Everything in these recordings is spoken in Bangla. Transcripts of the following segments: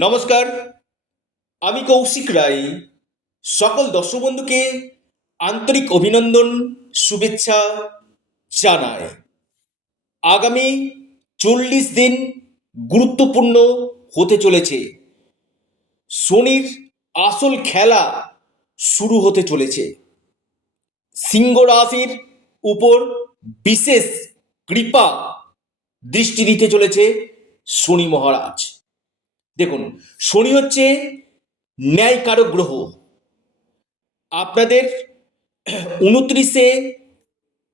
নমস্কার, আমি কৌশিক রায়। সকল দর্শক বন্ধুকে আন্তরিক অভিনন্দন, শুভেচ্ছা জানাই। আগামী 40 দিন গুরুত্বপূর্ণ হতে চলেছে। শনির আসল খেলা শুরু হতে চলেছে। সিংহ রাশির উপর বিশেষ কৃপা দৃষ্টি দিতে চলেছে শনি মহারাজ। দেখুন, শনি হচ্ছে ন্যায়কারক গ্রহ। আপনাদের 29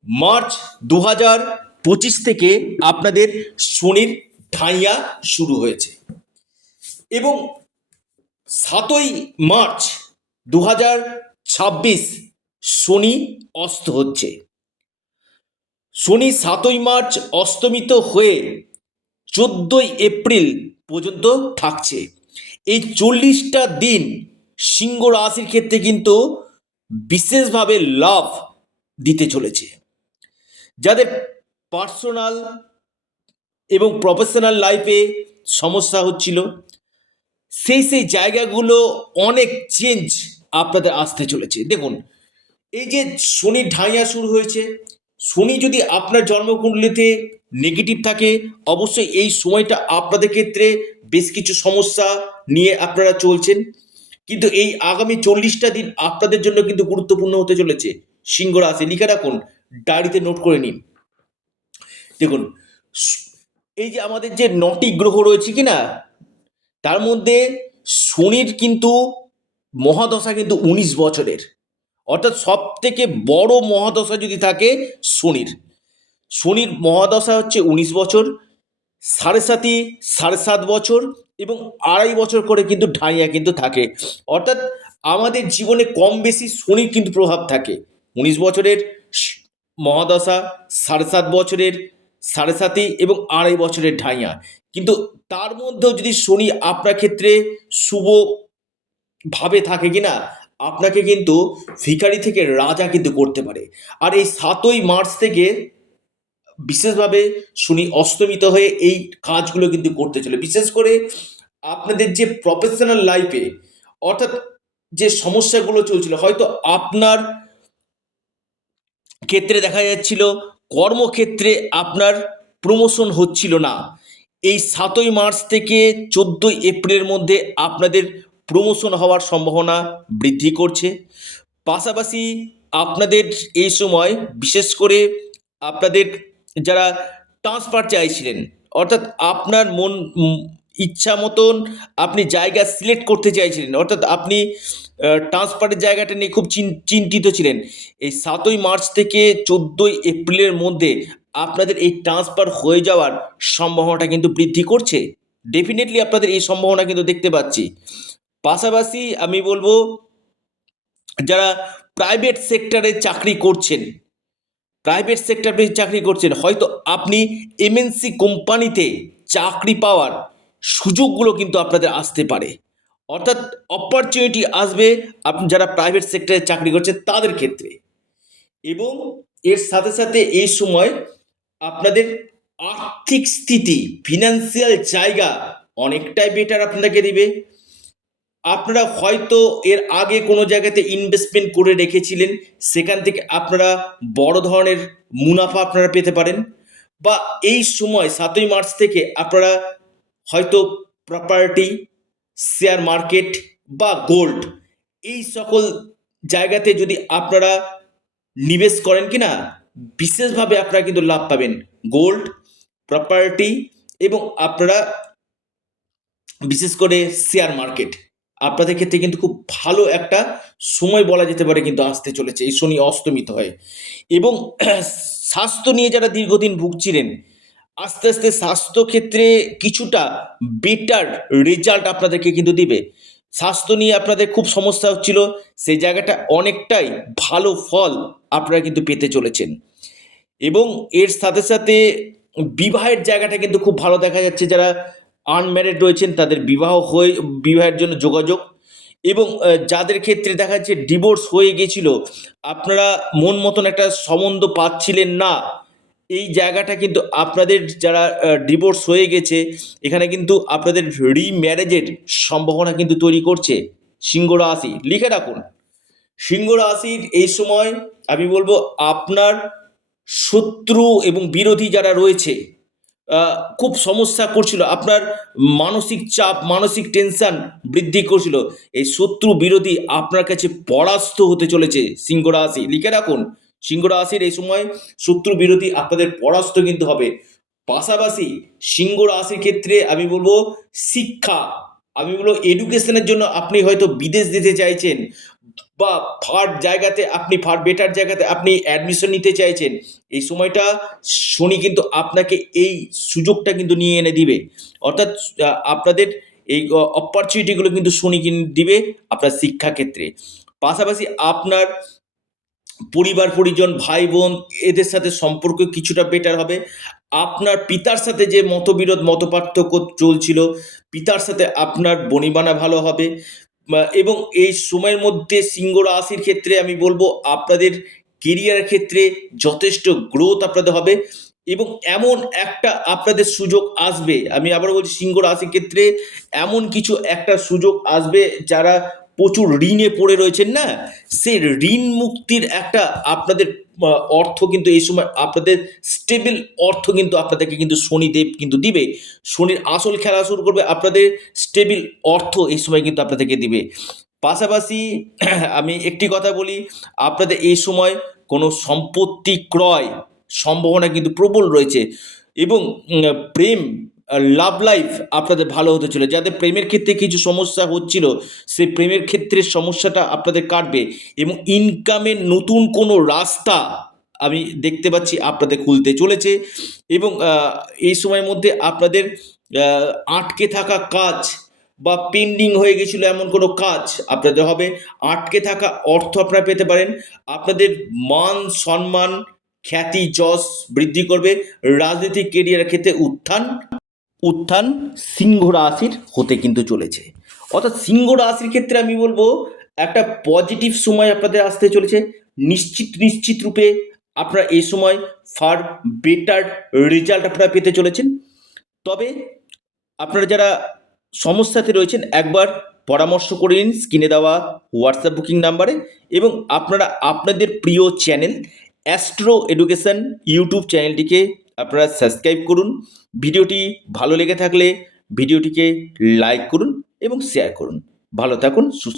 মার্চ 2025 থেকে আপনাদের শনির ঢাইয়া শুরু হয়েছে এবং 7 মার্চ 2026 শনি অস্ত হচ্ছে। শনি 7 মার্চ অস্তমিত হয়ে 14 এপ্রিল পর্যন্ত থাকছে। এই 40টা দিন সিংহ রাশির ক্ষেত্রে কিন্তু বিশেষভাবে লাভ দিতে চলেছে। যাদের পার্সোনাল এবং প্রফেশনাল লাইফে সমস্যা হচ্ছিল, সেই জায়গাগুলো অনেক চেঞ্জ আপনাদের আসতে চলেছে। দেখুন, এই যে শনি ঢাইয়া শুরু হয়েছে, শনি যদি আপনার জন্মকুণ্ডলিতে নেগেটিভ থাকে, অবশ্যই এই সময়টা আপনাদের ক্ষেত্রে বেশ কিছু সমস্যা নিয়ে আপনারা চলছেন। কিন্তু এই আগামী 40টা দিন আপনাদের জন্য কিন্তু গুরুত্বপূর্ণ হতে চলেছে। সিংহ রাশি লিখে রাখুন, ডায়েরিতে নোট করে নিন। দেখুন, এই যে আমাদের যে 9টি গ্রহ রয়েছে কিনা, তার মধ্যে শনির কিন্তু মহাদশা কিন্তু 19 বছরের, অর্থাৎ সব থেকে বড় মহাদশা যদি থাকে শনির মহাদশা হচ্ছে 19 বছর, সাড়ে সাত বছর এবং 2.5 বছর করে কিন্তু ঢাইয়া কিন্তু থাকে। অর্থাৎ আমাদের জীবনে কম বেশি শনির কিন্তু প্রভাব থাকে। 19 বছরের মহাদশা, 7.5 বছরের সাড়ে সাতি এবং 2.5 বছরের ঢাইয়া। কিন্তু তার মধ্যেও যদি শনি আপনার ক্ষেত্রে শুভ ভাবে থাকে কিনা, আপনাকে কিন্তু ভিখারি থেকে রাজা কিন্তু করতে পারে। আর এই 7 মার্চ থেকে বিশেষভাবে শনি অস্তমিত হয়ে এই কাজগুলো কিন্তু করতে চলে। বিশেষ করে আপনাদের যে প্রফেশনাল লাইফে, অর্থাৎ যে সমস্যাগুলো চলছিল, হয়তো আপনার ক্ষেত্রে দেখা যাচ্ছিল কর্মক্ষেত্রে আপনার প্রমোশন হচ্ছিল না, এই 7 মার্চ থেকে 14 এপ্রিলের মধ্যে আপনাদের প্রমোশন হওয়ার সম্ভাবনা বৃদ্ধি করছে। পাশাপাশি আপনাদের এই সময় বিশেষ করে আপনাদের যারা ট্রান্সফার চাইছিলেন, অর্থাৎ আপনার ইচ্ছা মতন আপনি জায়গা সিলেক্ট করতে চাইছিলেন, অর্থাৎ আপনি ট্রান্সফারের জায়গাটা নিয়ে খুব চিন্তিত ছিলেন, এই 7 মার্চ থেকে 14 এপ্রিলের মধ্যে আপনাদের এই ট্রান্সফার হয়ে যাওয়ার সম্ভাবনাটা কিন্তু বৃদ্ধি করছে। ডেফিনেটলি আপনাদের এই সম্ভাবনা কিন্তু দেখতে পাচ্ছি। পাশাপাশি আমি বলবো, যারা প্রাইভেট সেক্টরে চাকরি করছেন, হয়তো আপনি এমএনসি কোম্পানিতে চাকরি পাওয়ার সুযোগগুলো কিন্তু আপনাদের আসতে পারে। অর্থাৎ অপরচুনিটি আসবে আপনি যারা প্রাইভেট সেক্টরে চাকরি করছেন তাদের ক্ষেত্রে। এবং এর সাথে সাথে এই সময় আপনাদের আর্থিক স্থিতি, ফিনান্সিয়াল জায়গা অনেকটাই বেটার আপনাকে দিবে। আপনারা হয়তো এর আগে কোনো জায়গাতে ইনভেস্টমেন্ট করে রেখেছিলেন, সেখান থেকে আপনারা বড় ধরনের মুনাফা আপনারা পেতে পারেন। বা এই সময় 7 মার্চ থেকে আপনারা হয়তো প্রপার্টি, শেয়ার মার্কেট বা গোল্ড, এই সকল জায়গাতে যদি আপনারা নিবেশ করেন কিনা, বিশেষভাবে আপনারা কিন্তু লাভ পাবেন। গোল্ড, প্রপার্টি এবং আপনারা বিশেষ করে শেয়ার মার্কেট, আপনাদের ক্ষেত্রে কিন্তু খুব ভালো একটা সময় বলা যেতে পারে কিন্তু আসতে চলেছে এই শনি অস্তমিত হয়। এবং স্বাস্থ্য নিয়ে যারা দীর্ঘদিন ভুগছিলেন, আস্তে আস্তে স্বাস্থ্য ক্ষেত্রে কিছুটা বেটার রেজাল্ট আপনাদেরকে কিন্তু দিবে। স্বাস্থ্য নিয়ে আপনাদের খুব সমস্যা হচ্ছিল, সেই জায়গাটা অনেকটাই ভালো ফল আপনারা কিন্তু পেতে চলেছেন। এবং এর সাথে সাথে বিবাহের জায়গাটা কিন্তু খুব ভালো দেখা যাচ্ছে। যারা আনম্যারিড রয়েছেন তাদের বিবাহের জন্য যোগাযোগ, এবং যাদের ক্ষেত্রে দেখা যাচ্ছে ডিভোর্স হয়ে গেছিল, আপনারা মন মতন একটা সম্বন্ধ পাচ্ছিলেন না, এই জায়গাটা কিন্তু আপনাদের যারা ডিভোর্স হয়ে গেছে, এখানে কিন্তু আপনাদের রিম্যারেজের সম্ভাবনা কিন্তু তৈরি করছে। সিংহ রাশি লিখে রাখুন, সিংহ রাশির এই সময় আমি বলবো আপনার শত্রু এবং বিরোধী যারা রয়েছে খুব সমস্যা করছিল, আপনার মানসিক চাপ মানসিক টেনশন বৃদ্ধি করছিল। এই শত্রু বিরোধী আপনার কাছে পরাস্ত হতে চলেছে। সিংহ রাশি লিখে রাখুন, সিংহ রাশির এই সময় শত্রু বিরোধী আপনাদের পরাস্ত কিন্তু হবে। পাশাপাশি সিংহ রাশির ক্ষেত্রে আমি বলবো শিক্ষা, আমি বলবো এডুকেশনের জন্য আপনি হয়তো বিদেশ যেতে চাইছেন, বা ফার জায়গাতে আপনি ফার বেটার জায়গাতে আপনি অ্যাডমিশন নিতে চাইছেন। এই সময়টা শনি কিন্তু আপনাকে এই সুযোগটা কিন্তু নিয়ে এনে দিবে। অর্থাৎ আপনাদের এই অপরচুনিটিগুলো কিন্তু শনি কিন্তু দিবে আপনার শিক্ষাক্ষেত্রে। পাশাপাশি আপনার পরিবার পরিজন ভাই বোন এদের সাথে সম্পর্ক কিছুটা বেটার হবে। আপনার পিতার সাথে যে মতবিরোধ মতপার্থক্য চলছিল, পিতার সাথে আপনার বনিবানা ভালো হবে। এবং এই সময়ের মধ্যে সিংহ রাশির ক্ষেত্রে আমি বলবো আপনাদের কেরিয়ার ক্ষেত্রে যথেষ্ট গ্রোথ আপনাদের হবে, এবং এমন একটা আপনাদের সুযোগ আসবে, আমি আবার বলছি সিংহ রাশির ক্ষেত্রে এমন কিছু একটা সুযোগ আসবে, যারা প্রচুর ঋণে পড়ে রয়েছেন না, সেই ঋণ মুক্তির একটা আপনাদের অর্থ কিন্তু এই সময় আপনাদের স্টেবল অর্থ কিন্তু আপনাদেরকে কিন্তু শনিদেব কিন্তু দিবে। শনির আসল খেলা শুরু করবে, আপনাদের স্টেবল অর্থ এই সময় কিন্তু আপনাদেরকে দিবে। পাশাপাশি আমি একটি কথা বলি, আপনাদের এই সময় কোনো সম্পত্তি ক্রয় সম্ভাবনা কিন্তু প্রবল রয়েছে, এবং প্রেম লাভ লাইফ আপনাদের ভালো হতে চলে। যাদের প্রেমের ক্ষেত্রে কিছু সমস্যা হচ্ছিল, সেই প্রেমের ক্ষেত্রে সমস্যাটা আপনাদের কাটবে, এবং ইনকামের নতুন কোনো রাস্তা আমি দেখতে পাচ্ছি আপনাদের খুলতে চলেছে। এবং এই সময়ের মধ্যে আপনাদের আটকে থাকা কাজ বা পেন্ডিং হয়ে গেছিলো এমন কোনো কাজ আপনাদের হবে, আটকে থাকা অর্থ আপনারা পেতে পারেন। আপনাদের মান সম্মান খ্যাতি যশ বৃদ্ধি করবে। রাজনৈতিক কেরিয়ারের ক্ষেত্রে উত্থান উত্থান সিংহ রাশির হতে কিন্তু চলেছে। অর্থাৎ সিংহ রাশির ক্ষেত্রে আমি বলবো একটা পজিটিভ সময় আপনাদের আসতে চলেছে। নিশ্চিত রূপে আপনারা এই সময় ফার বেটার রেজাল্ট আপনারা পেতে চলেছেন। তবে আপনারা যারা সমস্যাতে রয়েছেন একবার পরামর্শ করে নিন স্ক্রিনে দেওয়া হোয়াটসঅ্যাপ বুকিং নাম্বারে, এবং আপনারা আপনাদের প্রিয় চ্যানেল অ্যাস্ট্রো এডুকেশন ইউটিউব চ্যানেলটিকে আপনারা সাবস্ক্রাইব করুন। ভিডিওটি ভালো লেগে থাকলে ভিডিওটিকে লাইক করুন এবং শেয়ার করুন। ভালো থাকুন, সুস্থ